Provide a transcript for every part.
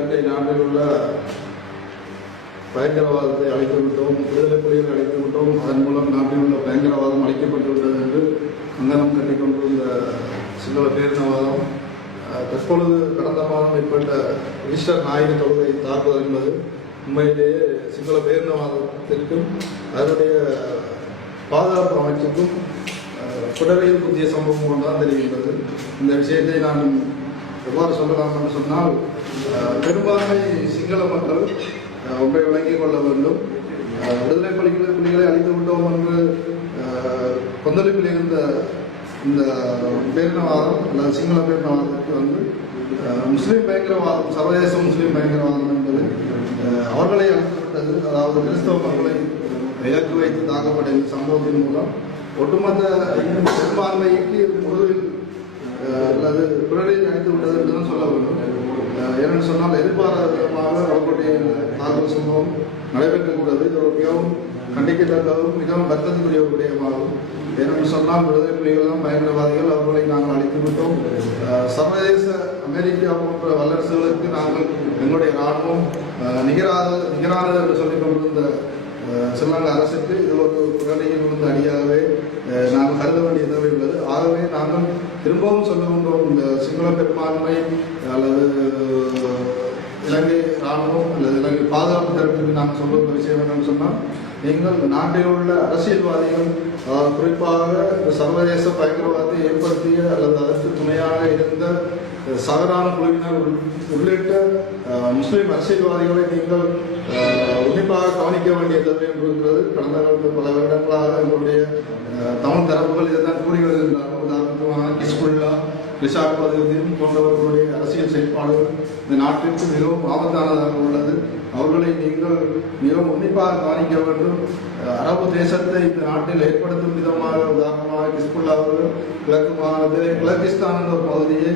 நாட்டில் உள்ள பயங்கரவாதத்தை அழைத்து விட்டோம், விடுதலை புலிகளை அழைத்து விட்டோம். அதன் மூலம் நாட்டில் உள்ள பயங்கரவாதம் அழைக்கப்பட்டு விட்டது என்று அங்கனம் கட்டிக்கொண்டிருந்த சிங்கள பேரினவாதம் தற்பொழுது கடந்த மாதம் ஏற்பட்ட ஈஸ்டர் ஞாயிறு தொழுகை தாக்குதல் என்பது உண்மையிலேயே சிங்கள பேரினவாதத்திற்கும் அதனுடைய பாதுகாப்பு அமைச்சுக்கும் குடரையில் புதிய சம்பவம் கொண்டுதான் தெரிகின்றது. இந்த விஷயத்தை நான் எவ்வாறு சொல்லலாம் என்று சொன்னால், பெரும்பான்மை சிங்கள மக்கள் ஒன்றை விளங்கிக் கொள்ள வேண்டும். விடுதலை புலிகளை அழித்து விட்டோம் என்று கொந்தளிப்பில் இருந்த இந்த பேரினவாதம் அல்லது சிங்கள பேரினவாதத்திற்கு முஸ்லீம் பயங்கரவாதம், சர்வதேச முஸ்லீம் பயங்கரவாதம் என்பது அவர்களை அழித்துவிட்டது. அதாவது கிறிஸ்தவ மக்களை இலக்கு வைத்து தாக்கப்பட்ட இந்த சம்பவத்தின் மூலம் ஒட்டுமொத்த பெரும்பான்மைக்கு முழுவில் அல்லது குரலில் அழைத்து விட்டது என்றுதான் சொல்ல வேண்டும். ஏனென்று சொன்னால், எதிர்பாராதமாக அவர்களுடைய தாக்குதல் சம்பவம் நடைபெற்றக்கூடாது. இது ஒரு மிகவும் கண்டிக்கத்தக்கதும் மிகவும் வருத்தத்துக்குரிய ஒரு விடயமாகும். ஏனென்று சொன்னால், விடுதலை புலிகள் தான் பயங்கரவாதிகள், அவர்களை நாங்கள் அழைத்து விட்டோம். சர்வதேச அமெரிக்கா போன்ற வல்லரசுகளுக்கு நாங்கள் எங்களுடைய இராணுவம் நிகரானது என்று சொல்லிக் கொண்டிருந்த ஸ்ரீலங்கா அரசுக்கு இது ஒரு குரலையில் விழுந்த அடியாகவே நாங்கள் கருத வேண்டிய தேவை உள்ளது. ஆகவே நாங்கள் திரும்பவும் சொல்லுகின்றோம், இந்த சிங்கள பெரும்பான்மை அல்லது இலங்கை இராணுவம் அல்லது இலங்கை பாதுகாப்பு தரப்பிற்கு நாங்கள் சொல்லுகிற விஷயம் என்னன்னு சொன்னால், நீங்கள் நாட்டில் உள்ள அரசியல்வாதிகள், குறிப்பாக சர்வதேச பயங்கரவாதத்தை ஏற்படுத்திய அல்லது அதற்கு துணையாக இருந்த சகரான குழுவினர் உள்ளிட்ட முஸ்லீம் அரசியல்வாதிகளை நீங்கள் உன்னிப்பாக கவனிக்க வேண்டிய தேவை இருக்கிறது. கடந்த காலத்தில் பல வருடங்களாக எங்களுடைய தமிழ் தரப்புகள் இதைத்தான் கூறி வருகின்றார்கள். உதாரணமாக கிஸ்புல்லா, ரிஷாட் பதவியும் போன்றவர்களுடைய அரசியல் செயல்பாடுகள் இந்த நாட்டிற்கு மிகவும் ஆபத்தானதாக உள்ளது. அவர்களை நீங்கள் மிகவும் உன்னிப்பாக கவனிக்க வேண்டும். அரபு தேசத்தை இந்த நாட்டில் ஏற்படுத்தும் விதமாக, உதாரணமாக கிஸ்புல்லா அவர்கள் கிழக்கு மாகாணத்திலே கிழக்கிஸ்தான் என்ற ஒரு பகுதியை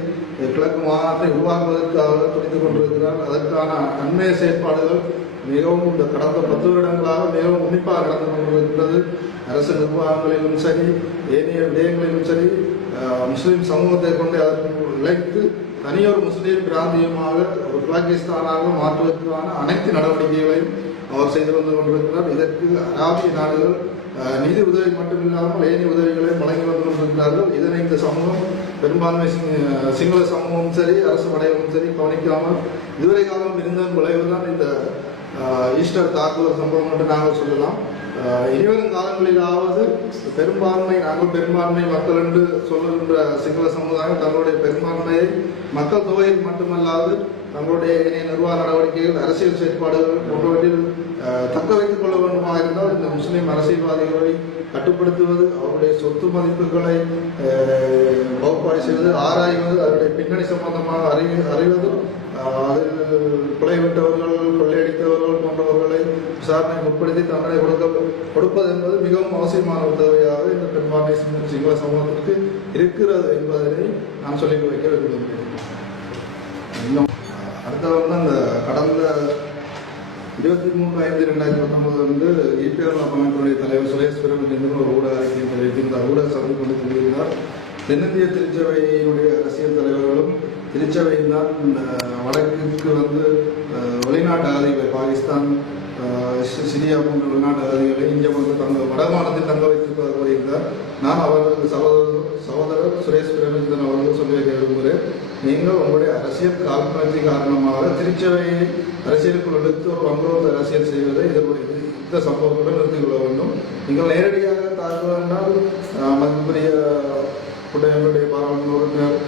கிழக்கு மாகாணத்தை உருவாக்குவதற்காக துடித்துக் கொண்டிருக்கிறார். அதற்கான நன்மை செயற்பாடுகள் மிகவும் இந்த கடந்த 10 வருடங்களாக மிகவும் உன்னிப்பாக நடந்து கொண்டிருக்கிறது. அரசு நிர்வாகங்களிலும் சரி, ஏனைய விடயங்களிலும் சரி, முஸ்லீம் சமூகத்தை கொண்டு அதற்கு இழைத்து தனியொரு முஸ்லீம் பிராந்தியமாக ஒரு பாகிஸ்தானாக மாற்றுவதற்கான அனைத்து நடவடிக்கைகளையும் அவர் செய்து வந்து கொண்டிருக்கிறார். இதற்கு அராபிய நாடுகள் நிதி உதவி மட்டுமில்லாமல் ஏனைய உதவிகளை வழங்கி வந்து கொண்டிருக்கிறார்கள். இதனை இந்த சமூகம், பெரும்பான்மை சிங்கள சமூகமும் சரி, அரசு படைகளும் சரி கவனிக்காமல் இதுவரை காலம் இருந்ததன் விளைவுதான் இந்த ஈஸ்டர் தாக்குதல் சம்பவம் என்று நாங்கள் சொல்லலாம். இனிவரும் காலங்களிலாவது நாங்கள் பெரும்பான்மை மக்கள் என்று சொல்லுகின்ற சிங்கள சமுதாயம் தங்களுடைய பெரும்பான்மையை மக்கள் தொகையில் மட்டுமல்லாது தங்களுடைய இணைய நிர்வாக நடவடிக்கைகள், அரசியல் செயற்பாடுகள் போன்றவற்றில் தக்க வைத்துக் கொள்ள வேண்டுமாக இருந்தால் இந்த முஸ்லீம் அரசியல்வாதிகளை கட்டுப்படுத்துவது, அவருடைய சொத்து மதிப்புகளை பகுப்பாய்வு செய்வது, ஆராய்வது, அதனுடைய பின்னணி சம்பந்தமாக அறிவது, அதில் கொலைவிட்டவர்கள், கொள்ளையடித்தவர்கள் போன்றவர்களை விசாரணை முற்படுத்தி தண்டனை கொடுப்பது என்பது மிகவும் அவசியமான ஒரு தேவையாக இந்த பெரும்பான்மை சிங்கள சமூகத்திற்கு இருக்கிறது என்பதனை நான் சொல்லி வைக்க விரும்புகிறேன். இன்னும் அடுத்தவர் அந்த கடந்த 23/5/2019 EPR அமைப்பினுடைய தலைவர் சுரேஷ் பிரபு ஒரு ஊடக அறிக்கையை தெரிவித்திருந்தார். ஊடக சபை கொண்டு சொல்லியிருந்தார், தென்னிந்திய திருச்சபையினுடைய அரசியல் தலைவர்களும் திருச்சபையில் தான் இந்த வடக்கிற்கு வெளிநாட்டு அகதிகளை, பாகிஸ்தான், சிரியா போன்ற வெளிநாட்டு அகதிகளை இங்கே வடமாநிலத்தில் தங்க வைத்திருப்பதாக கூறியிருந்தார். நான் அவர்களுக்கு சகோதரர் சுரேஷ் பிரேமச்சந்திரன் அவர்கள் சொல்லி வைக்க விரும்புகிறேன். நீங்கள் உங்களுடைய அரசியல் காழ்ப்புணர்ச்சி காரணமாக திருச்சபையை அரசியலுக்குள் எடுத்து ஒரு வங்குரோத அரசியல் செய்வதை இந்த சம்பவத்துடன் நிறுத்திக் கொள்ள வேண்டும். நீங்கள் நேரடியாக தாக்குவது என்றால் மதிப்புரிய குட்டையங்களுடைய பாராளுமன்ற உறுப்பினர்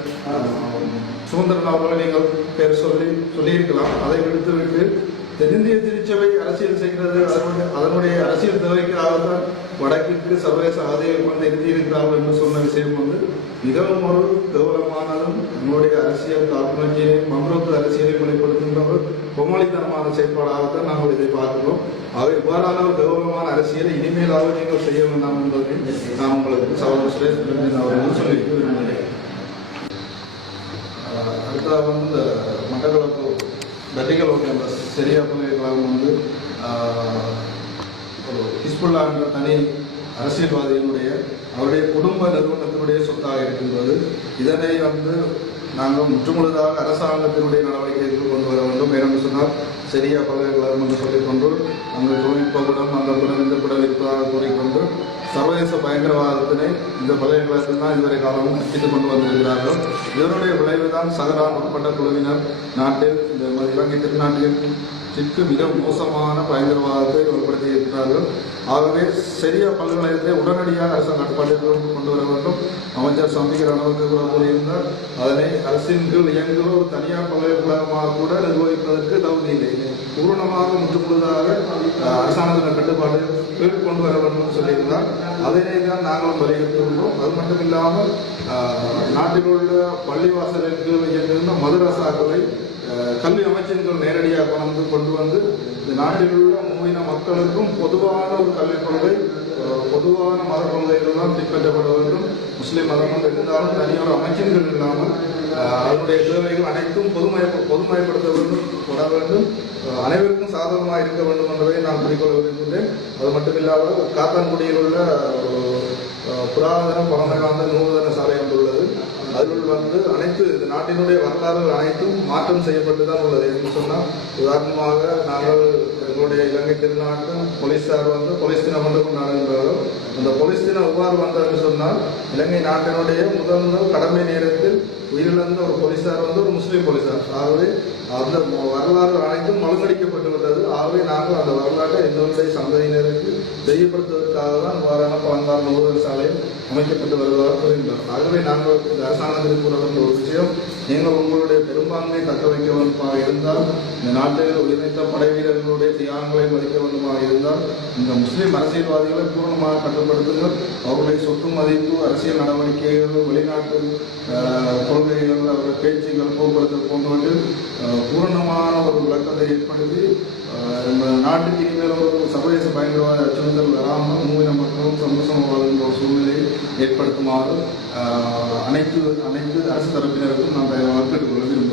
சுதந்திரன் அவர்களை நீங்கள் பேர் சொல்லியிருக்கலாம். அதை விடுத்துவிட்டு தென்னிந்திய திருச்சபை அரசியல் செய்கிறது, அதனுடைய அரசியல் தேவைக்காகத்தான் வடக்கிற்கு சர்வதேச அகதிகள் கொண்டு நிறுத்தியிருக்கிறார்கள் என்று சொன்ன விஷயம் மிகவும் ஒரு கேவலமானதும் நம்முடைய அரசியல் காழ்ப்புணர்ச்சியையும் மங்குரோத்து அரசியலையும் வெளிப்படுத்துகின்ற ஒரு பொம்மலித்தனமான செயற்பாடாகத்தான் நாங்கள் இதை பார்க்கிறோம். அவை இவ்வாறான ஒரு கேவலமான அரசியலை இனிமேலாக நீங்கள் செய்ய வேண்டாம் என்பதை நான் உங்களுக்கு சகோதரர் சுரேஷ் பிரபு அவர்கள் சொல்லி விரும்புகிறேன். அடுத்ததாக இந்த மட்டக்களப்பு வெற்றிகள் அந்த சரியா பல்கலைக்கழகம் ஒரு ஹிஸ்புல்லா என்ற தனி அரசியல்வாதிகளுடைய அவருடைய குடும்ப நிறுவனத்தினுடைய சொத்தாக இருக்கின்றது. இதனை நாங்கள் முற்றுமுழுதாக அரசாங்கத்தினுடைய நடவடிக்கைகள் கொண்டு வர வேண்டும். ஏனென்று சொன்னால் சரியா பல்கலைக்கழகம் என்று சொல்லிக்கொண்டு அங்கு தொழில்நுட்பப்படம் அந்த புடம் இந்த புடம் இருப்பதாக கூறிக்கொண்டு சர்வதேச பயங்கரவாதத்தினை இந்த பல்கலைக்கழகத்தில் தான் இதுவரை காலமும் கற்பித்துக் கொண்டு வந்திருக்கிறார்கள். இதனுடைய விளைவுதான் சகரான் உட்பட்ட குழுவினர் நாட்டில் இந்த இலங்கை திருநாட்டிற்கு மிக மோசமான பயங்கரவாதத்தை ஏற்படுத்தி இருக்கிறார்கள். ஆகவே சரியா பல்கலைக்கழகத்தை உடனடியாக அரசாங்க கட்டுப்பாட்டிற்கு கொண்டு வர வேண்டும். அமைச்சர் சம்பிக்க ரணவக்க கூட கூறியிருந்தார், அதனை அரசின் கீழ் இயங்குகிற ஒரு தனியார் பல்கலைக்கழகமாக கூட நிர்வகிப்பதற்கு தகுதி இல்லை. பூரணமாக முற்றுமுழுதாக அரசாங்கத்தின் கட்டுப்பாட்டில் கீழ் கொண்டு வர வேண்டும் என்று சொல்லியிருந்தார். அதனை தான் நாங்களும் வலியுறுத்தியுள்ளோம். அது மட்டும் இல்லாமல் நாட்டில் உள்ள பள்ளிவாசலின் கீழ் இயங்குகின்ற மதரசாக்களை கல்வி அமைச்சின் நேரடியாக கொண்டு வந்து இந்த நாட்டில் உள்ள மூவின மக்களுக்கும் பொதுவான ஒரு கல்விக் கொள்கை, பொதுவான மத கொள்கைகள் தான் பின்பற்றப்பட வேண்டும். முஸ்லிம் மதம் இருந்தாலும் தனியார் அமைச்சர்கள் இல்லாமல் அதனுடைய தேவைகள் அனைத்தும் பொதுமயப்படுத்த வேண்டும், அனைவருக்கும் சாதகமாக இருக்க வேண்டும் என்பதை நான் குறிக்கொள்ள விரும்புகிறேன். அது மட்டுமில்லாமல் காத்தான்குடியில் உள்ள புராதன பழமைவாய்ந்த நூதன சாலை ஒன்றுள்ளது. அதில் அனைத்து நாட்டினுடைய வரலாறுகள் அனைத்தும் மாற்றம் செய்யப்பட்டு தான் உள்ளது. என்று சொன்னால் உதாரணமாக நாங்கள் எங்களுடைய இலங்கை திருநாட்டில் போலீஸார் போலீஸ் தினம் கொண்டாடுகின்றார்கள். அந்த போலீஸ் தினம் எவ்வாறு வந்ததுன்னு சொன்னால் இலங்கை நாட்டினுடைய முதல் கடமை நேரத்தில் உயிரிழந்த ஒரு போலீஸார் ஒரு முஸ்லீம் போலீஸார். ஆகவே அந்த வரலாறு அனைத்தும் மழுங்கடிக்கப்பட்டு விட்டது. ஆகவே நாங்கள் அந்த வரலாற்றை எங்களுடைய சந்ததியினருக்கு தெரியப்படுத்துவதற்காக தான் வாரான பழங்கால நூதன சாலை அமைக்கப்பட்டு வருவதாக கூறுகின்றோம். ஆகவே நாங்கள் இந்த அரசாங்கத்திற்கு கூற வேண்டிய ஒரு விஷயம், நீங்கள் உங்களுடைய பெரும்பான்மையை தக்க வைக்க வேண்டுமாக இருந்தால், இந்த நாட்டில் உயிர்நீத்த படை வீரர்களுடைய தியாகங்களை மதிக்க வேண்டுமாக இருந்தால், இந்த முஸ்லீம் அரசியல்வாதிகளை பூர்ணமாக கட்டுப்படுத்துங்கள். அவர்களுடைய சொத்து மதிப்பு, அரசியல் நடவடிக்கைகள், வெளிநாட்டு கொள்கைகள், அவருடைய பேச்சுகள், போக்குவரத்து போன்றவற்றில் பூரணமான ஒரு விளக்கத்தை ஏற்படுத்தி நாட்டுக்கு இனிமேல் ஒரு சர்வதேச பயங்கரவாத அச்சுறுத்தல் வராமல் மூவின மக்களும் சந்தோஷமாக வாழ்கின்ற ஒரு சூழ்நிலையை ஏற்படுத்துமாறு அனைத்து அரசு தரப்பினருக்கும் நான் கேட்டுக்கொள்ள விரும்புகிறேன்.